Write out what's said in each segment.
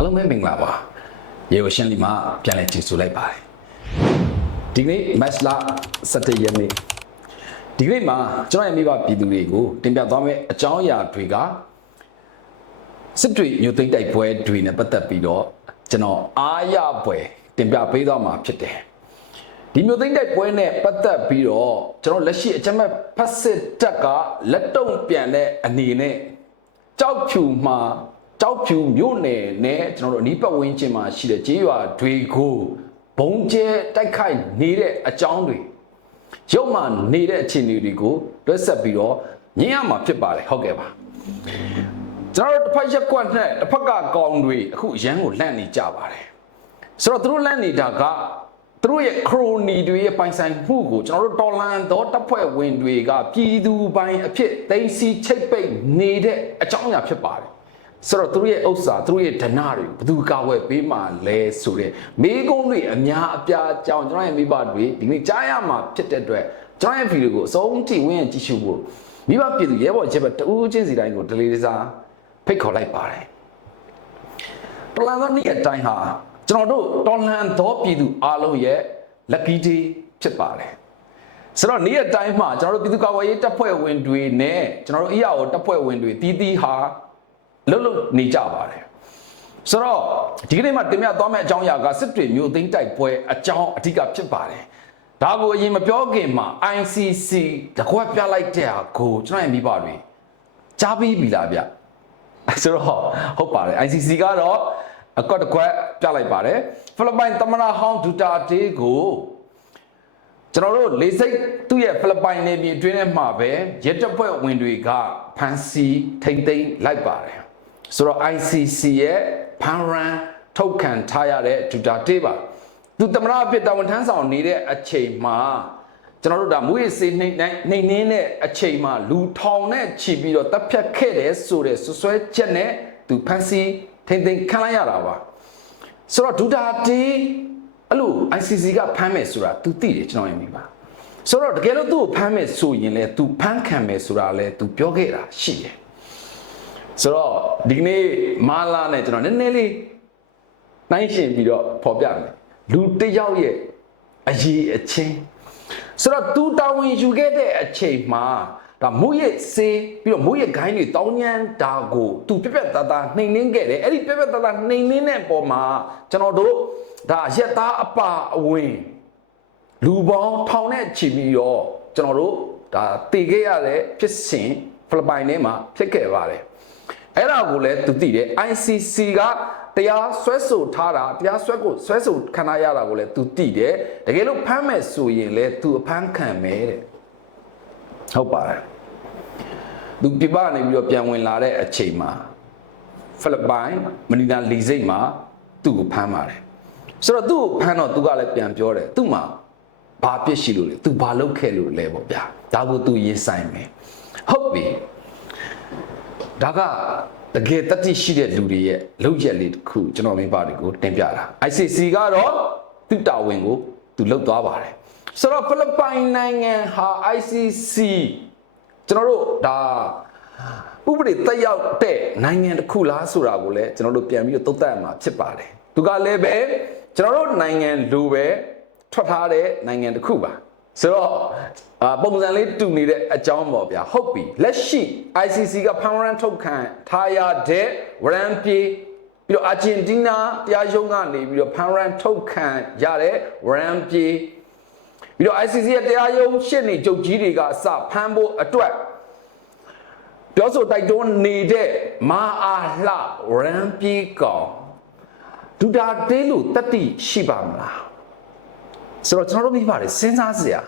အားလုံးပဲမင်္ဂလာပါရေကိုရှင်းလီမှာပြန်လည်ကြည့်ဆိုလိုက်ပါတယ်ဒီကနေ့ match လာ17ရက်နေ့ဒီကနေ့မှာကျွန်တော်ရဲ့မိဘပြည်သူတွေကိုတင်ပြသွားမယ့်အကြောင်းအရာတွေကစစ်တွေမျိုးသိမ့်တိုက်ပွဲတွေနဲ့ပတ်သက်ပြီးတော့ကျွန်တော်အားရပွဲတင်ပြပေးသွားမှာဖြစ်တယ်ဒီမျိုးသိမ့်တိုက်ပွဲနဲ့ပတ်သက်ပြီးတော့ကျွန်တော်လက်ရှိအကြမ်းမဲ့ဖက်စစ်တပ်ကလက်တုံပြန်တဲ့အနေနဲ့ကြောက်ဖြူမှာ ကြောက်ဖြူမြို့နယ်နဲ့ကျွန်တော်တို့အနီးပတ်ဝန်းကျင်မှာရှိတဲ့ကြေးရွာတွေကိုဘုံကျဲတိုက်ခိုက်နေတဲ့အကြောင်းတွေရုပ်မှနေတဲ့အခြေအနေတွေကိုတွက်ဆက်ပြီးတော့မြင်ရမှာဖြစ်ပါတယ်ဟုတ်ကဲ့ပါကျွန်တော်တို့တစ်ဖက်ရက်ကွက်နဲ့တစ်ဖက်ကကောင်တွေအခုရန်ကိုလန့်နေကြပါတယ်ဆိုတော့သူတို့လန့်နေတာကသူတို့ရဲ့ခရိုနီတွေရဲ့ပိုင်ဆိုင်မှုကိုကျွန်တော်တို့တော်လန်တော့တပ်ဖွဲ့ဝင်တွေကပြည်သူပိုင်အဖြစ်သိမ်းဆီးချိတ်ပိတ်နေတဲ့အကြောင်းအရာဖြစ်ပါတယ် ဆိုတော့သူတို့ရဲ့ဥစ္စာသူတို့ရဲ့ဒဏတွေကိုဘယ်သူကာဝယ်ပေးမှလဲဆိုတဲ့မိကုန်းတွေအများအပြားကြောင်းကျွန်တော်ရဲ့မိဘတွေဒီနေ့ကြားရမှာဖြစ်တဲ့အတွက်ကျွန်တော်ရဲ့ဗီဒီယိုကိုအဆုံးထိဝင်ကြည့်ရှုဖို့မိဘပြည်သူရဲဘော်ချက်ပဲတူးချင်းစီတိုင်းကိုဒလေးစားဖိတ်ခေါ်လိုက်ပါတယ်တော်လန်သောနေ့အတိုင်းဟာကျွန်တော်တို့တော်လန်သောပြည်သူအားလုံးရဲ့ lucky day ဖြစ်ပါတယ်ဆိုတော့နေ့အတိုင်းမှာကျွန်တော်တို့ပြည်သူ့ကာကွယ်ရေးတပ်ဖွဲ့ဝင်တွေနဲ့ကျွန်တော်တို့ EAO တပ်ဖွဲ့ဝင်တွေတီးတီးဟာ လှုပ်လှုပ်နေကြပါတယ်ဆိုတော့ဒီကနေ့မှာတင်ပြသွားမယ့်အကြောင်းအရာကစစ်တွေမျိုးသိမ်းတိုက်ပွဲအကြောင်းအဓိကဖြစ်ပါတယ်ဒါကိုအရင်မပြောခင်မှာ ICC တကွက်ပြလိုက်တဲ့ဟာကိုကျွန်တော်ရဲ့မိဘတွေကြားပြီးပြီလားဗျဆိုတော့ဟုတ်ပါတယ် ICC ကတော့အကွက်တစ်ကွက်ပြလိုက်ပါတယ်ဖိလစ်ပိုင်သမ္မတဟောင်းဒူတာတေးကိုကျွန်တော်တို့လေစိတ်သူ့ရဲ့ဖိလစ်ပိုင်နေပြည်အတွင်းထဲမှာပဲရဲတပ်ဖွဲ့ဝင်တွေကဖမ်းဆီးထိမ့်သိမ်းလိုက်ပါတယ် ဆိုတော့ ICC ရဲ့ဖန်ရန်ထုတ်ခံထားရတဲ့ဒူတာတေးပါသူသမရအဖြစ်တာဝန်ထမ်းဆောင်နေတဲ့အချိန်မှာကျွန်တော်တို့ဒါမူရစေနှိမ့်နှိမ့်နှင်းတဲ့အချိန်မှာလူထောင်နဲ့ချီပြီးတော့တပ်ဖြတ်ခဲ့တယ်ဆိုတဲ့ဆွဆွဲချက်နဲ့သူဖန်စီထိမ့်သိမ်းခံလိုက်ရတာပါဆိုတော့ဒူတာတီအဲ့လို ICC ကဖမ်းမယ်ဆိုတာသူသိတယ်ကျွန်တော်ယုံမိပါဆိုတော့တကယ်လို့သူ့ကိုဖမ်းမယ်ဆိုရင်လေသူဖမ်းခံမယ်ဆိုတာလေသူပြောခဲ့တာရှိတယ် ဆိုတော့ဒီကနေ့မာလာနဲ့ကျွန်တော်နည်းနည်းလေးနိုင်ရှင်ပြီးတော့ပေါ်ပြမယ်လူတစ်ယောက်ရဲ့အရေးအချင်းဆိုတော့ तू တာဝန်ယူခဲ့တဲ့အချိန်မှာဒါမုရဲ့စေးပြီးတော့မုရဲ့ဂိုင်းတွေတောင်းညမ်းတာကို तू ပြက်ပြက်သားသားနှိမ်နှင်းခဲ့တယ်အဲ့ဒီပြက်ပြက်သားသားနှိမ်နှင်းတဲ့ပုံမှာကျွန်တော်တို့ဒါရက်သားအပါအဝင်လူပေါင်းထောင်နဲ့ချီပြီးတော့ကျွန်တော်တို့ဒါတည်ခဲ့ရတဲ့ဖြစ်စဉ်ဖိလစ်ပိုင်ထဲမှာဖြစ်ခဲ့ပါတယ် အဲ့ဒါကိုလည်းသူသိတယ် ICC ကတရားဆွဲဆိုထားတာတရားဆွဲကိုဆွဲဆိုခံရရတာကိုလည်းသူသိတယ်တကယ်လို့ဖမ်းမယ်ဆိုရင်လည်းသူအဖမ်းခံမယ်တဲ့ဟုတ်ပါတယ်သူပြပနေပြီးတော့ပြန်ဝင်လာတဲ့အချိန်မှာဖိလစ်ပိုင်မနီလာလီစိတ်မှာသူ့ကိုဖမ်းပါတယ်ဆိုတော့သူ့ကိုဖမ်းတော့သူကလည်းပြန်ပြောတယ်သူ့မှာဘာပြစ်ရှိလို့လဲသူဘာလုပ်ခဲ့လို့လဲပေါ့ဗျာဒါကိုသူရင်ဆိုင်မယ်ဟုတ်ပြီ ဒါကတကယ်တတိရှိတဲ့လူတွေရဲ့လောက်ရက်လေးတစ်ခုကျွန်တော်မိဘတွေကိုတင်ပြတာ ICC ကတော့သူ့တာဝန်ကိုသူလုပ်သွားပါတယ်ဆိုတော့ဖိလစ်ပိုင်နိုင်ငံဟာ ICC ကျွန်တော်တို့ဒါဥပဒေတက်ရောက်တဲ့နိုင်ငံတစ်ခုလားဆိုတာကိုလည်းကျွန်တော်တို့ပြန်ပြီးတော့သုံးသပ်မှာဖြစ်ပါတယ်သူကလည်းပဲကျွန်တော်တို့နိုင်ငံလူပဲထွက်ထားတဲ့နိုင်ငံတစ်ခုပါ ဆိုတော့အာပုံစံလေးတူနေတဲ့အကြောင်းပေါ့ဗျာဟုတ်ပြီလက်ရှိ ICC ကဖန်ရန်ထုတ်ခံထားရတဲ့ဝရန်ပြေပြီးတော့အာဂျင်တီးနားတရားရုံးကနေပြီးတော့ဖန်ရန်ထုတ်ခံရတဲ့ဝရန်ပြေပြီးတော့ ICC ရဲ့တရားရုံးရှစ်နေကြုတ်ကြီးတွေကအစဖမ်းဖို့အတွက်ပြောဆိုတိုက်တွန်းနေတဲ့မာအာလှရန်ပြေကောင်ဒူတာတေးလို့တတိရှိပါမလား ဆိုတော့ကျွန်တော်တို့မိပါတယ်စဉ်းစားစရာ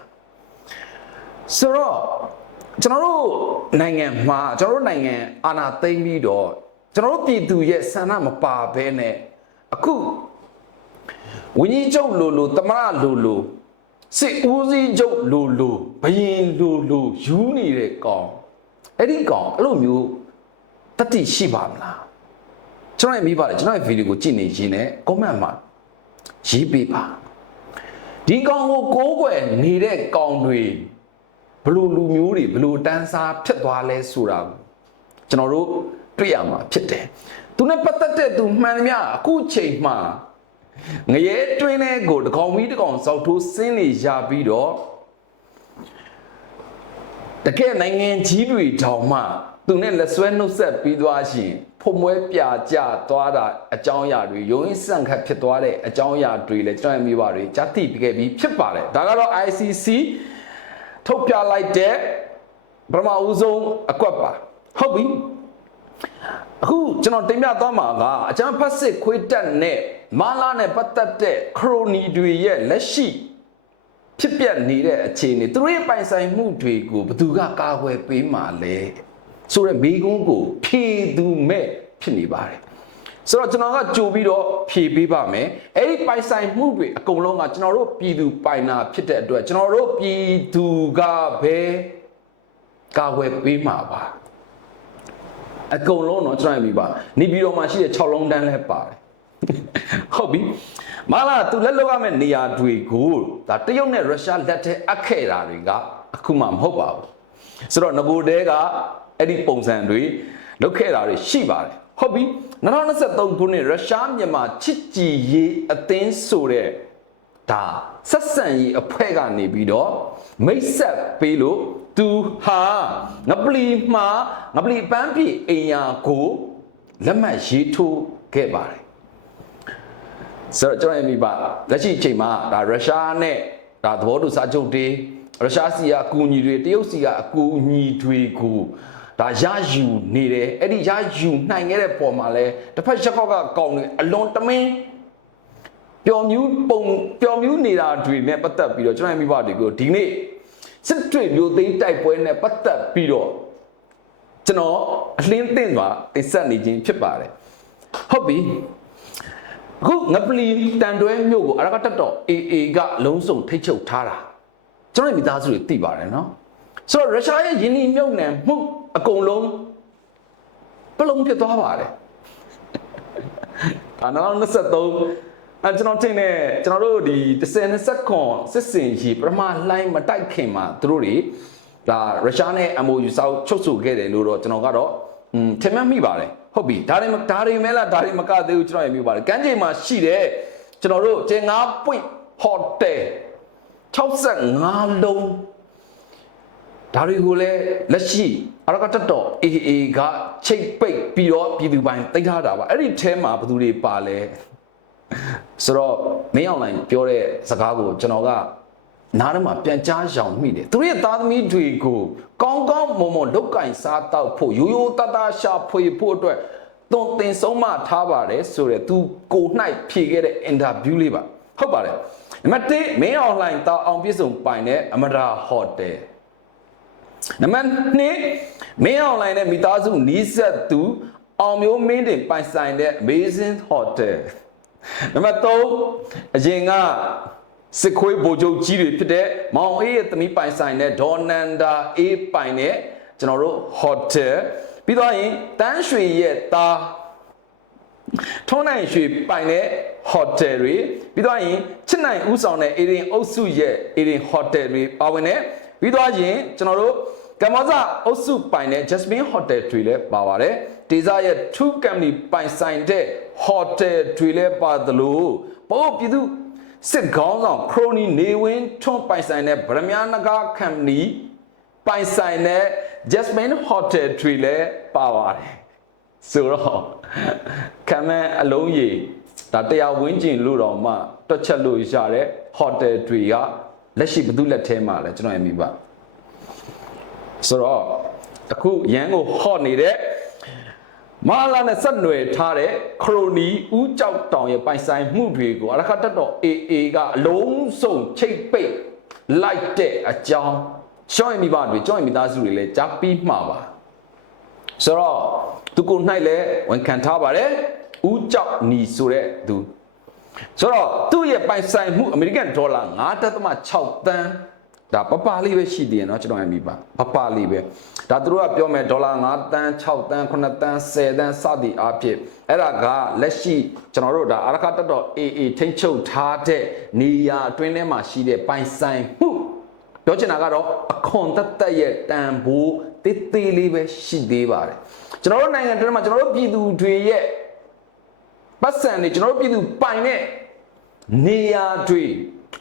ဆိုတော့ကျွန်တော်တို့နိုင်ငံမှာကျွန်တော်တို့နိုင်ငံအာဏာသိမ်းပြီးတော့ကျွန်တော်တို့ပြည်သူရဲ့ဆန္ဒမပါဘဲနဲ့အခုဝင်းကြီးချုပ်လိုလိုတမရလိုလိုစစ်ဦးစီးချုပ်လိုလိုဘယင်လိုလိုယူနေတဲ့ကောင်အဲ့ဒီကောင်အဲ့လိုမျိုးတတိရှိပါမလားကျွန်တော်ရဲ့မိပါတယ်ကျွန်တော်ရဲ့ဗီဒီယိုကိုကြည့်နေရင်လည်း comment မှာရေးပေးပါ ဒီကောင်ကိုကိုးကွယ်နေတဲ့ကောင်တွေဘလို့လူမျိုးတွေဘလို့တန်းစားဖြစ်သွားလဲဆိုတာကိုကျွန်တော်တို့တွေ့ရမှာဖြစ်တယ်သူသူနဲ့ပတ်သက်တဲ့သူမှန်သမျှအခုချိန်မှာငရဲတွင်းတဲ့ကိုတကောင်မီတကောင်စောက်ထိုးဆင်းနေရပြီးတော့တကယ်နိုင်ငံကြီးတွေတောင်မှသူနဲ့လက်ဆွဲနှုတ်ဆက်ပြီးသွားရှင် ဖုံမွဲပြကြသွားတာအကြောင်းအရာတွေယုံရင်းဆန့်ခတ်ဖြစ်သွားတဲ့အကြောင်းအရာတွေလည်းကျွန်တော်မိဘတွေကြားသိခဲ့ပြီးဖြစ်ပါတယ်ဒါကတော့ ICC ထုတ်ပြလိုက်တဲ့ပထမဦးဆုံးအကွက်ပါဟုတ်ပြီအခုကျွန်တော်တင်ပြသွားမှာကအကျန်းဖတ်စစ်ခွေးတက်နဲ့မာလာနဲ့ပတ်သက်တဲ့ခရိုနီတွေရဲ့လက်ရှိဖြစ်ပျက်နေတဲ့အခြေအနေသူတို့ရဲ့ပိုင်ဆိုင်မှုတွေကိုဘယ်သူကကာကွယ်ပေးမှာလဲ ဆိုတော့မိကုန်းကိုဖြေသူမဲ့ဖြစ်နေပါတယ်ဆိုတော့ကျွန်တော်ကကြိုပြီးတော့ဖြေပေးပါမယ်အဲ့ဒီပိုင်ဆိုင်မှုတွေအကုန်လုံးကကျွန်တော်တို့ပြည်သူပိုင်နာဖြစ်တဲ့အတွက်ကျွန်တော်တို့ပြည်သူကပဲကာကွယ်ပေးမှာပါအကုန်လုံးတော့ကျွန်တော်မြင်ပါနေပြည်တော်မှာရှိတဲ့6လုံးတန်းလဲပါတယ်ဟုတ်ပြီမလာသူလက်လောက်ရမယ့်နေရာတွေကိုဒါတရုတ်နဲ့ရုရှားလက်ထက်အပ်ခဲ့တာတွေကအခုမှမဟုတ်ပါဘူးဆိုတော့ငဘိုတဲက အဲ့ဒီပုံစံတွေလုပ်ခဲ့တာတွေရှိပါတယ်ဟုတ်ပြီ2023ခုနှစ်ရုရှားမြန်မာချစ်ကြည်ရေးအသင်းဆိုတဲ့ဒါဆက်ဆံရေးအဖွဲ့ကနေပြီးတော့မိတ်ဆက်ပေးလို့သူဟာငပလီမှာငပလီပန်းပြေအိမ်ယာကိုလက်မှတ်ရေးထိုးခဲ့ပါတယ်ဆိုတော့ကျွန်တော်အမိပါလက်ရှိအချိန်မှာဒါရုရှားနဲ့ဒါသဘောတူစာချုပ်တွေရုရှားစီကအကူအညီတွေတရုတ်စီကအကူအညီတွေကို ဒါရယူနေတယ်အဲ့ဒီရယူနိုင်ခဲ့တဲ့ပုံမှာလဲတစ်ဖက်ရက်ကောက်ကကောင်းနေအလွန်တမင်းပျော်မြူးပုံပျော်မြူးနေတာတွေနဲ့ပတ်သက်ပြီးတော့ကျွန်တော်မိဘတွေကိုဒီနေ့စစ်တွေမျိုးသိမ်းတိုက်ပွဲနဲ့ပတ်သက်ပြီးတော့ကျွန်တော်အလင်းသင့်စွာတင်ဆက်နေခြင်းဖြစ်ပါတယ်ဟုတ်ပြီအခုငပလီတန်တွဲမြို့ကိုအရကတက်တော် AA ကလုံးစုံထိတ်ချုပ်ထားတာကျွန်တော်မိသားစုတွေသိပါတယ်နော် ဆိုတော့ရုရှားရဲ့ယင်းနှိမြုပ်နှံမှုအကုန်လုံးပလုံးဖြစ်သွားပါတယ်ဒါနောက်23အဲကျွန်တော်တင်နေကျွန်တော်တို့ဒီ30ခွန်စစ်စင်ကြီးပထမလှိုင်းမတိုက်ခင်မှာသူတို့တွေဒါရုရှားနဲ့ MOU စောက်ချုပ်ဆိုခဲ့တယ်လို့တော့ကျွန်တော်ကတော့อืมထင်မှတ်မိပါတယ်ဟုတ်ပြီဒါတွေဒါတွေမဲလားဒါတွေမကသေးဘူးကျွန်တော်ရမိပါတယ်ကမ်းခြေမှာရှိတဲ့ကျွန်တော်တို့ကျင်း9 point hotel 65လုံး ဒါတွေကိုလည်းလက်ရှိအရကတတော် AA ကချိတ်ပိတ်ပြီးတော့ပြည်သူပိုင်းတိတ်ထားတာပါအဲ့ဒီထဲမှာဘယ်သူတွေပါလဲဆိုတော့မင်းအောင်လိုင်းပြောတဲ့စကားကိုကျွန်တော်ကနားထဲမှာပြန်ကြားရောင်မိတယ်သူတို့ရဲ့သားသမီးတွေကိုကောင်းကောင်းမွန်မွန်လုတ်ကင်စားတော့ဖို့ရိုးရိုးတတရှာဖွေဖို့အတွက်သွန်သင်ဆုံးမထားပါတယ်ဆိုတော့သူကို၌ဖြေခဲ့တဲ့အင်တာဗျူးလေးပါဟုတ်ပါတယ်နံပါတ်1မင်းအောင်လိုင်းတောင်အောင်ပြည့်စုံပိုင်တဲ့အမရာဟိုတယ် နံပါတ်2မင်းအောင်လိုင်းနဲ့မိသားစုနီးစပ်သူအောင်မျိုးမင်းတင်ပိုင်ဆိုင်တဲ့ Amazing Hotel နံပါတ်3အရင်ကစစ်ခွေးဗိုလ်ချုပ်ကြီးတွေဖြစ်တဲ့မောင်အေးရဲ့သမီးပိုင်ဆိုင်တဲ့ဒေါ်နန်ဒါအေးပိုင်တဲ့ကျွန်တော်တို့ hotel ပြီးတော့ရင်တန်းရွှေရဲ့သားထုံးနိုင်ရွှေပိုင်တဲ့ hotel တွေပြီးတော့ရင်ချစ်နိုင်ဦးဆောင်တဲ့ Erin အုပ်စုရဲ့ Erin hotel တွေပါဝင်တယ် ပြီးတော့ရင်ကျွန်တော်တို့ကမ္ဘောဇအုပ်စုပိုင်တဲ့ Jasmine Hotel တွေလည်းပါပါတယ်ဒေဇာရဲ့2 company ပိုင်ဆိုင်တဲ့ hotel တွေလည်းပါသလိုဘောပြည်သူစစ်ကောင်းဆောင်ခရိုနီနေဝင်းထွန်းပိုင်ဆိုင်တဲ့ဗရမ ्या နဂါ company ပိုင်ဆိုင်တဲ့ Jasmine Hotel တွေလည်းပါပါတယ်ဆိုတော့ခံမန်းအလုံးကြီးဒါတရားဝင်းကျင်လို့တော့မှတွက်ချက်လို့ရတဲ့ hotel တွေက လက်ရှိဘယ်သူလက်ထဲမှာလဲကျွန်တော်ရမိပါဆိုတော့အခုရန်ကိုဟော့နေတဲ့မာလာနဲ့ဆက်နွယ်ထားတဲ့ခရိုနီဦးကြောက်တောင်ရဲ့ပိုင်ဆိုင်မှုတွေကိုအရခတ်တက်တော် AA ကအလုံးစုံချိတ်ပိတ်လိုက်တဲ့အကြောင်းရှောင်းရမိပါတွေကြောင်းရမိသားစုတွေလည်းကြားပြီးမှာပါဆိုတော့သူကို၌လည်းဝန်ခံထားပါတယ်ဦးကြောက်နီဆိုတဲ့သူ ဆိုတော့သူ့ရဲ့ပိုင်ဆိုင်မှုအမေရိကန်ဒေါ်လာ9.6တန်းဒါပပလေးပဲရှိသေးတယ်เนาะကျွန်တော်အမိပါပပလေးပဲဒါသူတို့ကပြောမယ်ဒေါ်လာ9တန်း6တန်း9တန်း10တန်းစသည်အဖြစ်အဲ့ဒါကလက်ရှိကျွန်တော်တို့ဒါအရခတ်တော် AA ထိန်းချုပ်ထားတဲ့နေရာအတွင်းထဲမှာရှိတဲ့ပိုင်ဆိုင်မှုပြောချင်တာကတော့အခွန်တက်တက်ရဲ့တန်ဖိုးတေးသေးလေးပဲရှိသေးပါတယ်ကျွန်တော်တို့နိုင်ငံတွင်းမှာကျွန်တော်တို့ပြည်သူတွေရဲ့ ပတ်စံတွေကျွန်တော်တို့ပြည်သူပိုင်တဲ့နေရာတွေ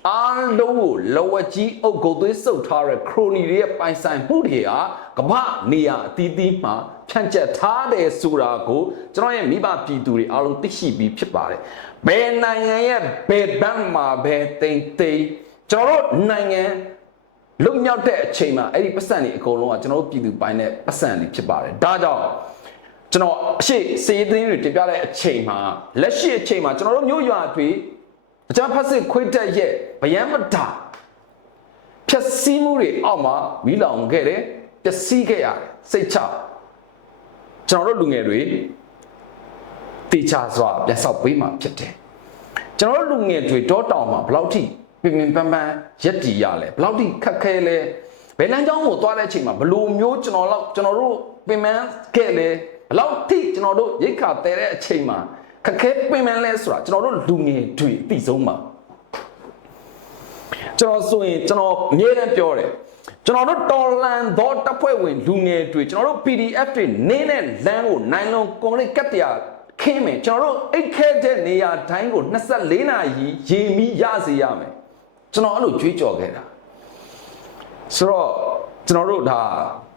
အားလုံးကိုလဝက်ကြီးအုပ်ကုတ်သွေးစုပ်ထားတဲ့ခရိုနီတွေရဲ့ပိုင်ဆိုင်မှုတွေဟာကမ္ဘာနေရာအသီးသီးမှာဖြန့်ကျက်ထားတယ်ဆိုတာကိုကျွန်တော်ရဲ့မိဘပြည်သူတွေအားလုံးသိရှိပြီးဖြစ်ပါတယ်ဘယ်နိုင်ငံရဲ့ဘယ်ဘက်မှာပဲတိမ်တိမ်ကျွန်တော်တို့နိုင်ငံလုံမြောက်တဲ့အချိန်မှာအဲ့ဒီပတ်စံတွေအကုန်လုံးကကျွန်တော်တို့ပြည်သူပိုင်တဲ့ပတ်စံတွေဖြစ်ပါတယ်ဒါကြောင့် ကျွန်တော်အရှိစေးသတင်းတွေတင်ပြတဲ့အချိန်မှာလက်ရှိအချိန်မှာကျွန်တော်တို့မျိုးရွာတွေအကြမ်းဖက်စစ်ခွေးတက်ရဲ့ဗယံမတာဖြက်စီးမှုတွေအောက်မှာမီးလောင်ခဲ့တယ်ပျက်စီးခဲ့ရတယ်စိတ်ချကျွန်တော်တို့လူငယ်တွေတေချာစွာပြန်ဆောက်ပေးမှဖြစ်တယ်ကျွန်တော်တို့လူငယ်တွေတောတောင်မှာဘယ်လောက်ထိပင်ပင်ပန်းပန်းရက်တည်ရလဲဘယ်လောက်ထိခက်ခဲလဲဘယ်လမ်းကြောင်းကိုသွားတဲ့အချိန်မှာဘယ်လိုမျိုးကျွန်တော်တို့ကျွန်တော်တို့ပင်ပန်းခဲ့လဲ ဘယ်လောက်ထိကျွန်တော်တို့ရိတ်ခါတဲတဲ့အချိန်မှာခက်ခဲပင်ပန်းလဲဆိုတာကျွန်တော်တို့လူငယ်တွေအသိဆုံးပါကျွန်တော်ဆိုရင်ကျွန်တော်အမြဲတမ်းပြောတယ်ကျွန်တော်တို့တော်လန်သောတပ်ဖွဲ့ဝင်လူငယ်တွေကျွန်တော်တို့ PDF တွေနင်းတဲ့လမ်းကိုနိုင်လွန်ကွန်ကရစ်ကတ်တရာခင်းမယ်ကျွန်တော်တို့အိတ်ခဲတဲ့နေရာတိုင်းကို24နာရီရေမီရစေရမယ်ကျွန်တော်အဲ့လိုကြွေးကြော်ခဲ့တာဆိုတော့ ကျွန်တော်တို့ဒါ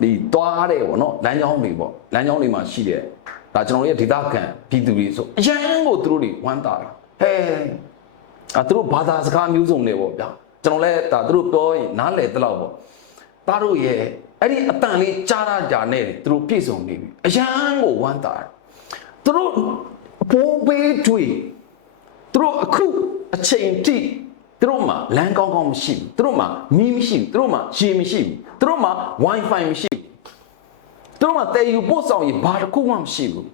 ဒီသွားတယ်ပေါ့နော်လမ်းကြောင်းတွေပေါ့လမ်းကြောင်းတွေမှာရှိတယ်ဒါကျွန်တော်တို့ရဲ့ဒေသခံပြည်သူတွေဆိုအရန်ကိုသူတို့တွေဝမ်းတာတာဟဲအဲသူတို့ဘာသာစကားမျိုးစုံတွေပေါ့ဗျာကျွန်တော်လည်းဒါသူတို့ပြောရင်နားလည်တလောက်ပေါ့သားတို့ရဲ့အဲ့ဒီအတန်လေးကြားရကြနဲ့သူတို့ပြည့်စုံနေပြီအရန်ကိုဝမ်းတာတယ်သူတို့အပေါ်ဘေးတွေသူတို့အခုအချိန်တိ သူတို့မှာလမ်းကောင်းကောင်းမရှိဘူးသူတို့မှာမီးမရှိဘူးသူတို့မှာရေမရှိဘူးသူတို့မှာ wifi မရှိဘူးသူတို့မှာတည်ယူပို့ဆောင်ရေးဘာတစ်ခုမှမရှိဘူး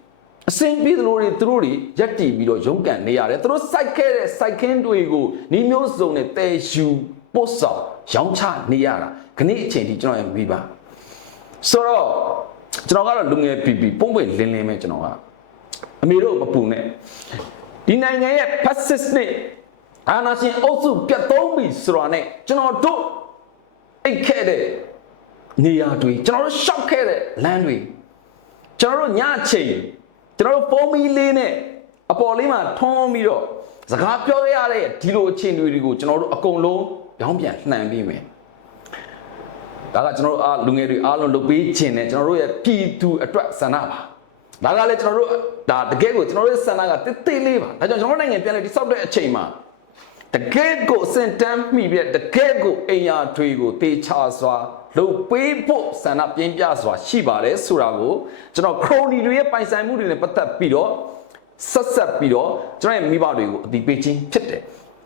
အစင်ပြေသလိုတွေသူတို့တွေရက်တီပြီးတော့ရုန်းကန်နေရတယ်သူတို့စိုက်ခဲ့တဲ့စိုက်ခင်းတွေကိုနှီးမျိုးစုံနဲ့တည်ယူပို့ဆောင်ရောင်းချနေရတာခဏအချိန်ထိကျွန်တော်ရမိပါဆိုတော့ကျွန်တော်ကတော့လူငယ်ပြီပြီပုံပွင့်လင်းလင်းပဲကျွန်တော်ကအမေတို့မပူနဲ့ဒီနိုင်ငံရဲ့ fascist နဲ့ အာဏာရှင်အုပ်စုပြတ်သုံးပြီဆိုတာနဲ့ကျွန်တော်တို့အိတ်ခဲ့တဲ့နေရာတွေကျွန်တော်တို့ရှောက်ခဲ့တဲ့လမ်းတွေကျွန်တော်တို့ညအချိန်ကျွန်တော်တို့ပုံမီလေးနဲ့အပေါ်လေးမှာထွန်းပြီးတော့စကားပြောရတဲ့ဒီလိုအချိန်တွေကိုကျွန်တော်တို့အကုန်လုံးပြောင်းပြန်လှန်ပြီးမယ်ဒါကကျွန်တော်တို့အားလူငယ်တွေအားလုံးလုပ်ပေးခြင်းနဲ့ကျွန်တော်တို့ရဲ့ပြည်သူအတွက်ဆန္ဒပါဒါကလည်းကျွန်တော်တို့ဒါတကယ်ကိုကျွန်တော်တို့ရဲ့ဆန္ဒကတိတ်တိတ်လေးပါဒါကြောင့်ကျွန်တော်နိုင်ငံပြန်လဲတိစောက်တဲ့အချိန်မှာ တကယ်ကိုစင်တမ်းမိပြတကယ်ကိုအိမ်ယာတွေကိုတေချာစွာလုပ်ပေးဖို့ဆန္ဒပြင်းပြစွာရှိပါတယ်ဆိုတာကိုကျွန်တော်ခရိုနီတွေရဲ့ပိုင်ဆိုင်မှုတွေနဲ့ပတ်သက်ပြီးတော့ဆက်ဆက်ပြီးတော့ကျွန်တော်ရဲ့မိဘတွေကိုအတိပေးခြင်းဖြစ်တယ်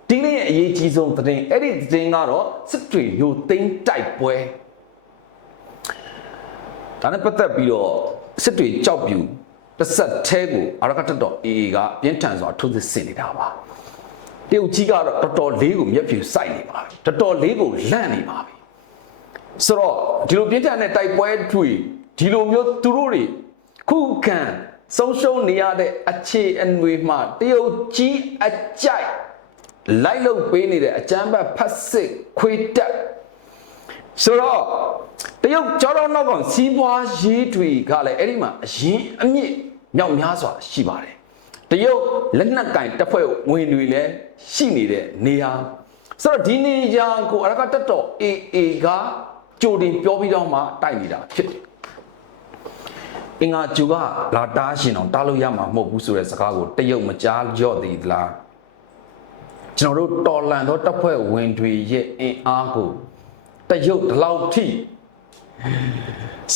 ဒီနေ့ရဲ့အရေးကြီးဆုံးသတင်းအဲ့ဒီသတင်းကတော့စစ်တွေမျိုးသိမ်းတိုက်ပွဲဒါနဲ့ပတ်သက်ပြီးတော့စစ်တွေကြောက်ပြူတစ်ဆက်သေးကိုအရကတတော်အေကပြင်းထန်စွာထုတ်စစ်ဆင်နေတာပါ တရုတ်ကြီးကတော့တော်တော်လေးကိုမျက်ဖြူစိုက်နေပါပြီတော်တော်လေးကိုလန့်နေပါပြီဆိုတော့ဒီလိုပြင်းထန်တဲ့တိုက်ပွဲတွေဒီလိုမျိုးသူတို့တွေခုခံဆုံးရှုံးနေရတဲ့အခြေအနေမှာတရုတ်ကြီးအကြိုက်လိုက်လုပေးနေတဲ့အကြမ်းဖက်ဖက်စစ်ခွေတက်ဆိုတော့တရုတ်ကြောတော့နောက်ကောင်စီးပွားရေးတွေကလည်းအဲ့ဒီမှာအရင်အမြင့်မြောက်များစွာရှိပါတယ် တရုတ်လက်နက်ကင်တပ်ဖွဲ့ဝင်တွေလည်းရှိနေတဲ့နေရာဆိုတော့ဒီနေရာကိုအရကတက်တော် AA ကကြိုတင်ပြောပြီးတော့မှတိုက်နေတာဖြစ်တယ်အင်္ဂါကျူကလာတားရှင်အောင်တားလို့ရမှာမဟုတ်ဘူးဆိုတဲ့စကားကိုတရုတ်မကြားကြော့သေးသလားကျွန်တော်တို့တော်လန်သောတပ်ဖွဲ့ဝင်တွေရဲ့အင်အားကိုတရုတ်ဒီလောက်ထိ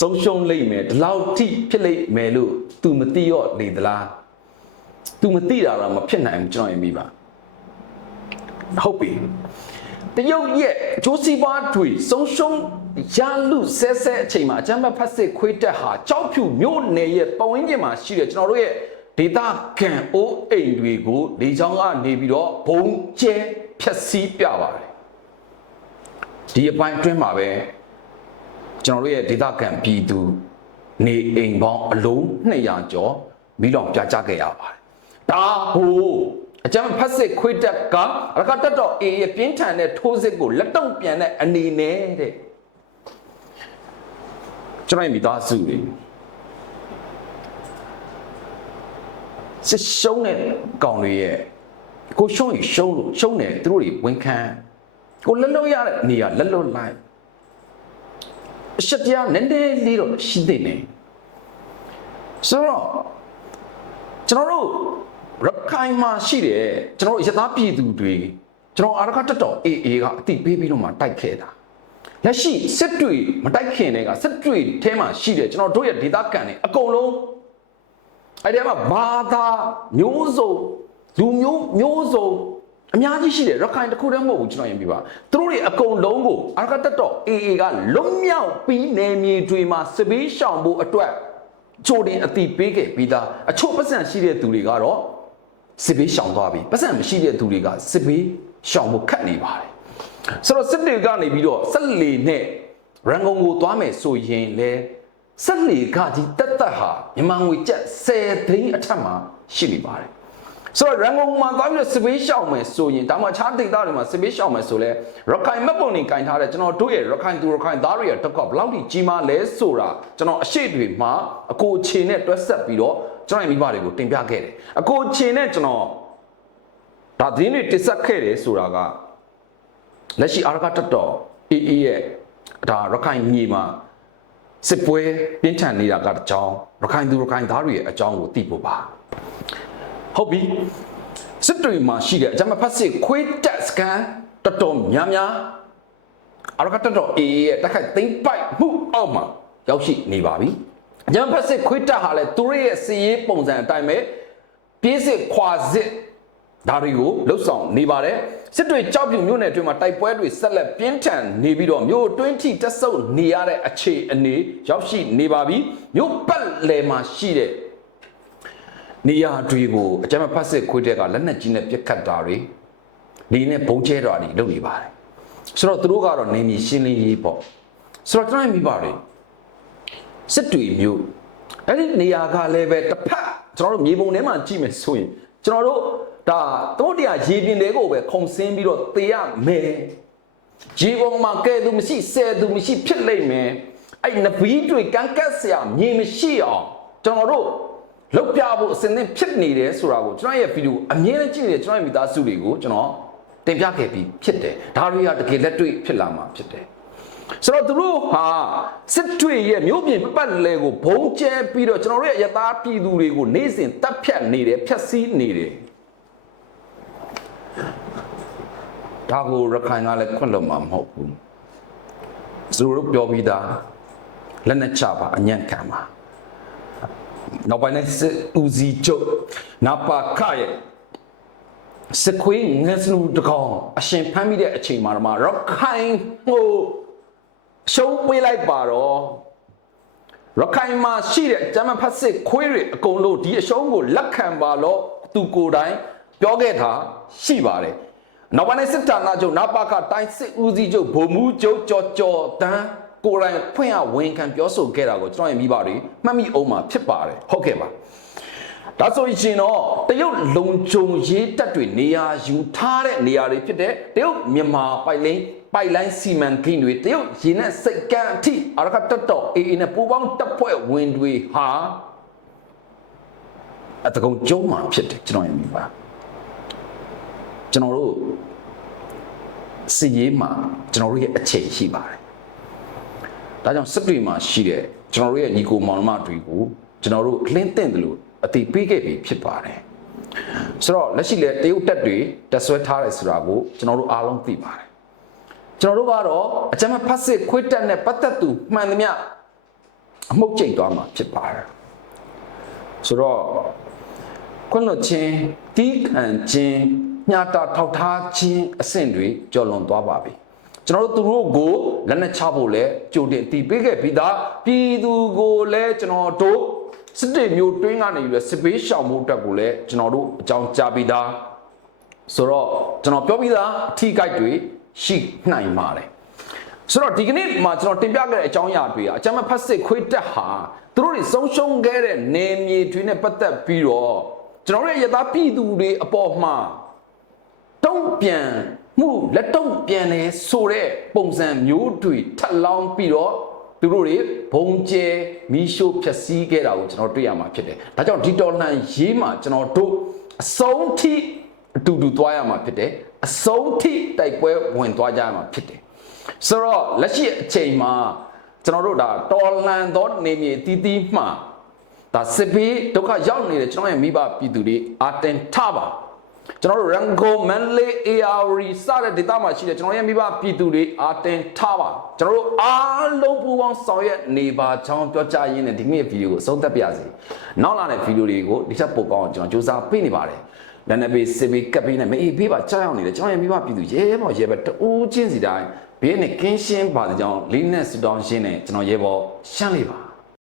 ဆုံးရှုံးလိမ့်မယ်ဒီလောက်ထိဖြစ်လိမ့်မယ်လို့ तू မသိရော့နေသလား तू မသိတာတော့မဖြစ်နိုင်ဘူးကျွန်တော်ရင်မိပါဟုတ်ပြီတရုတ်ရဲ့အကျိုးစီးပွားတွေဆုံးရှုံးရလူဆဲဆဲအချိန်မှာအချမ်းဘတ်ဖတ်စစ်ခွေးတက်ဟာကြောက်ဖြူမြို့နယ်ရဲ့ပဝင်းကျင်မှာရှိတဲ့ကျွန်တော်တို့ရဲ့ဒေတာကန်အိုးအိမ်တွေကိုလေချောင်းကနေပြီးတော့ဘုံကျဲဖြက်စီးပြပါတယ်ဒီအပိုင်းအတွင်းမှာပဲကျွန်တော်တို့ရဲ့ဒေတာကန်ပြည်သူနေအိမ်ပေါင်းအလုံး200ကျော်မိလောင်ပြကြခဲ့ရပါတယ် ဒါဟိုအကြမ်းဖက်စစ်ခွေးတက်ကရကတက်တော့အေးရဲ့ပြင်းထန်တဲ့ထိုးစစ်ကိုလက်တုံ့ပြန်တဲ့အနေနဲ့တဲ့ကျွန်တော်မိသားစုတွေစစ်ရှုံးတဲ့ကောင်တွေရဲ့ကိုရှုံးရင်ရှုံးလို့ရှုံးတယ်သူတို့တွေဝန်ခံကိုလက်လွတ်ရတဲ့နေရာလက်လွတ်လိုက်အရှက်တရားနည်းနည်းလေးတော့ရှိသေးတယ်ဆိုတော့ကျွန်တော်တို့ ရခိုင်မှာရှိတယ်ကျွန်တော်တို့ရသားပြည်သူတွေကျွန်တော်အာရခတက်တော်အေအေကအတိပေးပြီးတော့မှတိုက်ခဲ့တာလက်ရှိစစ်တွေမတိုက်ခင်တွေကစစ်တွေထဲမှာရှိတယ်ကျွန်တော်တို့ရဲ့ဒေသခံတွေအကုန်လုံးအဲ့ဒီမှာဘာသာမျိုးစုံလူမျိုးမျိုးစုံအများကြီးရှိတယ်ရခိုင်တစ်ခုတည်းမဟုတ်ဘူးကျွန်တော်ရင်ပြပါသူတို့တွေအကုန်လုံးကိုအာရခတက်တော်အေအေကလွတ်မြောက်ပြီးနေမြေတွေမှာစပီးရှောင်ဖို့အတွက်ချိုတင်အတိပေးခဲ့ပြီးသားအချို့ပတ်စံရှိတဲ့သူတွေကတော့ စစ်ဘေးရှောင်သွားပြီပတ်စံမရှိတဲ့သူတွေကစစ်ဘေးရှောင်ဖို့ခက်နေပါတယ်ဆိုတော့စစ်တွေကနေပြီးတော့ဆက်လီနဲ့ရန်ကုန်ကိုသွားမယ်ဆိုရင်လေဆက်လီကကြီးတက်တက်ဟာမြန်မာငွေကျပ်10သိန်းအထက်မှာရှိနေပါတယ်ဆိုတော့ရန်ကုန်မှာသွားပြီးတော့စစ်ဘေးရှောင်မယ်ဆိုရင်ဒါမှအခြားဒေသတွေမှာစစ်ဘေးရှောင်မယ်ဆိုလဲရခိုင်မက်ပုံနေကင်ထားတဲ့ကျွန်တော်တို့ရဲ့ရခိုင်သူရခိုင်သားတွေရဲ့တက်ကဘလောက်ထိကြီးမားလဲဆိုတာကျွန်တော်အရှိတွေမှာအကိုအချင်းနဲ့တွဲဆက်ပြီးတော့ ကျွန်တော်ရဲ့မိဘတွေကိုတင်ပြခဲ့တယ်အကိုအချင်းနဲ့ကျွန်တော်ဒါသတင်းတွေတိဆက်ခဲ့တယ်ဆိုတာကလက်ရှိအာရကတက်တော်အေးအေးရဲ့ဒါရခိုင်မြေမှာစစ်ပွဲပြင်းထန်နေတာကတကြောင်ရခိုင်သူရခိုင်သားတွေရဲ့အကြောင်းကိုသိဖို့ပါဟုတ်ပြီစစ်တွေမှာရှိတဲ့အကြမ်းဖက်စစ်ခွေးတက်စကန်တော်တော်များများအရကတော်တော်အေးရဲ့တက်ခိုက်သိမ့်ပိုက်မှုအောက်မှာရောက်ရှိနေပါပြီ အကြမ်းဖက်စစ်ခွေးတက်ဟာလည်းသူတို့ရဲ့စီရေးပုံစံအတိုင်းပဲပြေးစစ်ခွာစစ်ဒါတွေကိုလှုပ်ဆောင်နေပါတယ်စစ်တွေကြောက်ပြူမြို့နယ်အတွင်းမှာတိုက်ပွဲတွေဆက်လက်ပြင်းထန်နေပြီးတော့မြို့တွင်းထိတက်ဆုပ်နေရတဲ့အခြေအနေရောက်ရှိနေပါပြီမြို့ပတ်လည်မှာရှိတဲ့နေရာတွေကိုအကြမ်းဖက်စစ်ခွေးတဲ့ကလက်နက်ကြီးနဲ့ပြစ်ခတ်တာတွေဒီနဲ့ဘုံကျဲတာတွေလုပ်နေပါတယ်ဆိုတော့သူတို့ကတော့နေမီရှင်းလင်းရေးပေါ့ဆိုတော့ကျွန်တော်မိပါတယ် စစ်တွေမျိုးအဲ့ဒီနေရာကလည်းပဲတစ်ဖက်ကျွန်တော်တို့မြေပုံထဲမှာကြည့်မယ်ဆိုရင်ကျွန်တော်တို့ဒါတို့တရားရေပြင်တွေကိုပဲခုံဆင်းပြီးတော့တေရမယ်ရေပုံမှာကဲသူမရှိဆဲသူမရှိဖြစ်လိမ့်မယ်အဲ့နဗီးတွေကန်းကက်ဆရာမြေမရှိအောင်ကျွန်တော်တို့လောက်ပြဖို့အစင်းသင်းဖြစ်နေတယ်ဆိုတာကိုကျွန်တော်ရဲ့ဗီဒီယိုအမြဲတမ်းကြည့်နေတဲ့ကျွန်တော်ရဲ့မိသားစုတွေကိုကျွန်တော်တင်ပြခဲ့ပြီးဖြစ်တယ်ဒါတွေကတကယ်လက်တွေ့ဖြစ်လာမှာဖြစ်တယ် ဆိုတော့သူတို့ဟာစစ်တွေရဲ့မြို့ပြင်ပတ်လဲကိုဘုံကျဲပြီးတော့ကျွန်တော်တို့ရဲ့ရသားပြည်သူတွေကိုနေ့စဉ်တပ်ဖြတ်နေတယ်ဖျက်ဆီးနေတယ်ဒါကိုရခိုင်ကလည်းခွင့်လွှတ်မှာမဟုတ်ဘူးသူတို့ပြောပြီးသားလက်နဲ့ချပါအညံ့ခံပါနောက်ပိုင်းနဲ့စစ်ဦးစီးချုပ်နပါခရဲ့စခွေးငက်စလူတကောင်အရှင်ဖမ်းမိတဲ့အချိန်မှာတော့မှရခိုင်ဟို ရှုံးပေးလိုက်ပါတော့ရခိုင်မှာရှိတဲ့ဂျမန်ဖတ်စစ်ခွေးတွေအကုန်လုံးဒီအရှုံးကိုလက်ခံပါလို့သူကိုယ်တိုင်ပြောခဲ့တာရှိပါတယ်နောက်ပိုင်းနဲ့စစ်တာနာချုပ်နပါခတိုင်းစစ်ဦးစီးချုပ်ဗိုလ်မှူးချုပ်ကျော်ကျော်တန်းကိုယ်တိုင်ဖွင့်ရဝန်ခံပြောဆိုခဲ့တာကိုကျွန်တော်ရဲ့မိဘတွေမှတ်မိအောင်မှာဖြစ်ပါတယ်ဟုတ်ကဲ့ပါဒါဆိုရင်တော့တရုတ်လုံခြုံရေးတပ်တွေနေရာယူထားတဲ့နေရာတွေဖြစ်တဲ့တရုတ်မြန်မာပိုက်လိုင်း ပိုက်လိုင်းစီမံကိန်းတွေတရုတ်ရေနက်စိတ်ကမ်းအထိအရကတတ်တော်အေးအေးနဲ့ပူပေါင်းတပ်ဖွဲ့ဝင်တွေဟာအတကုံကျုံးမှာဖြစ်တယ်ကျွန်တော်ရဲ့မိဘကျွန်တော်တို့စီရေးမှာကျွန်တော်တို့ရဲ့အခြေရှိပါတယ်ဒါကြောင့်စစ်တွေမှာရှိတဲ့ကျွန်တော်တို့ရဲ့ညီကိုမောင်နှမတွေကိုကျွန်တော်တို့လင်းသင့်တယ်လို့အတိပေးခဲ့ပြီးဖြစ်ပါတယ်ဆိုတော့လက်ရှိလေတရုတ်တက်တွေတက်ဆွဲထားတယ်ဆိုတာကိုကျွန်တော်တို့အားလုံးသိပါတယ် ကျွန်တော်တို့ကတော့အကြမ်းဖက်စစ်ခွေးတက်နဲ့ပတ်သက်သူမှန်သမျှအမှုတ်ကျိတ်သွားမှာဖြစ်ပါတယ်ဆိုတော့ခွင့်လွှတ်ခြင်းတီးခံခြင်းညှာတာထောက်ထားခြင်းအဆင့်တွေကျော်လွန်သွားပါပြီကျွန်တော်တို့သူတို့ကိုလက်နက်ချဖို့လဲကြိုတင်တည်ပေးခဲ့ပြီးသားပြည်သူကိုလည်းကျွန်တော်တို့စစ်တေမျိုးတွင်းကနေပြီးတော့စစ်ပေးရှောင်မှုအတွက်ကိုလည်းကျွန်တော်တို့အကြောင်းကြားပြီးသားဆိုတော့ကျွန်တော်ပြောပြီးသားအထီးကိုက်တွေ ရှိနိုင်ပါတယ်ဆိုတော့ဒီကနေ့မှာကျွန်တော်တင်ပြခဲ့တဲ့အကြောင်းအရာတွေကအကြမ်းဖက်စစ်ခွေးတက်ဟာသူတို့တွေဆုံးရှုံးခဲ့တဲ့နေမြေတွေနဲ့ပတ်သက်ပြီးတော့ကျွန်တော်တို့ရဲ့ရသားပြည်သူတွေအပေါ်မှာတုံ့ပြန်မှုလက်တုံ့ပြန်နေဆိုတဲ့ပုံစံမျိုးတွေထပ်လောင်းပြီးတော့သူတို့တွေဘုံကျဲမီးရှို့ဖျက်ဆီးခဲ့တာကိုကျွန်တော်တွေ့ရမှာဖြစ်တယ်ဒါကြောင့်ဒီတော်လှန်ရေးမှာကျွန်တော်တို့အဆုံးထိ အတူတူသွားရမှာဖြစ်တယ်အဆုံးထိတိုက်ပွဲဝင်သွားကြရမှာဖြစ်တယ်ဆိုတော့လက်ရှိအချိန်မှာကျွန်တော်တို့ဒါတော်လှန်သောနေမြေတီးတီးမှဒါစစ်ဘေးဒုက္ခရောက်နေတဲ့ကျွန်တော်ရဲ့မိဘပြည်သူတွေအာတင်ထပါကျွန်တော်တို့ရန်ကုန်မန္တလေး AR စတဲ့ဒေသမှာရှိတဲ့ကျွန်တော်ရဲ့မိဘပြည်သူတွေအာတင်ထပါကျွန်တော်တို့အားလုံးပူးပေါင်းဆောင်ရွက်နေပါချောင်းပြောကြရင်းနဲ့ဒီနေ့ဗီဒီယိုကိုအဆုံးသတ်ပြရစီနောက်လာတဲ့ဗီဒီယိုတွေကိုဒီချက်ပို့ကောင်းအောင်ကျွန်တော်စူးစမ်းပေးနေပါတယ် လက်နက်ပေးစစ်ပေးကပ်ပေးနဲ့မအေးပေးပါကြောက်ရောက်နေတယ်ကျွန်တော်ရဲ့မိဘပြည်သူရဲဘော်ရဲဘက်တူးချင်းစီတိုင်းဘေးနဲ့ကင်းရှင်းပါတဲ့ကြောင်းလေးနဲ့စတောင်းရှင်းနဲ့ကျွန်တော်ရဲဘော်ရှမ်းလေးပါ